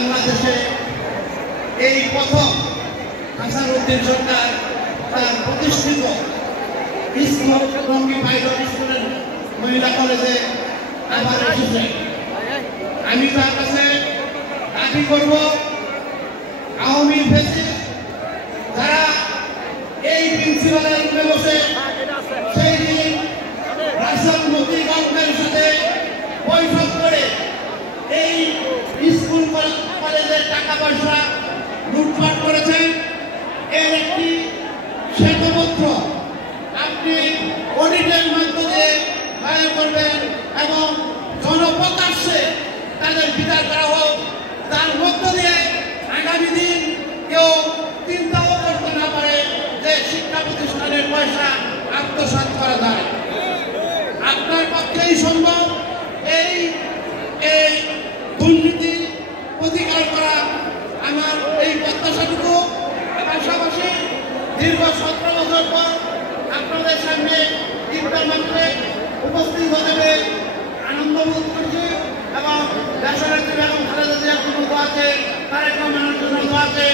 বাংলাদেশে এই প্রথম হাসানুদ্দিন সরকার তার প্রতিষ্ঠিত রঙ্গি পাইলট স্কুলের মহিলা কলেজে আবার এসেছে। আমি তার কাছে দাবি করব, আওয়ামী ফ্যাসিস্ট যারা এই প্রিন্সিপালের রুমে বসে সেই দিন রাসেল মতিগঞ্জের সাথে বৈঠক করে এই স্কুল কলেজের টাকা পয়সা লুটপাট করেছেন, এর একটি শ্বেতপত্র আপনি অডিটের মাধ্যমে দায়ের করবেন এবং জনপ্রকাশ্যে তাদের বিচার করা হোক। তার মধ্য দিয়ে আগামী দিন কেউ চিন্তাও করতে না পারে যে শিক্ষা প্রতিষ্ঠানের পয়সা আত্মসাৎ করা যায়। আপনার পক্ষেই সম্ভব এই দুর্নীতি প্রতিকার করা। আমার এই প্রত্যাশাটুকু। পাশাপাশি দীর্ঘ 17 বছর পর আপনাদের সামনে ইফতার মাহফিলে উপস্থিত হতে পেরে আনন্দ বোধ করছি এবং দেশনেত্রী বেগম খালেদা জিয়ার জন্য দোয়া আছে, তারেক রহমানের জন্য দোয়া আছে।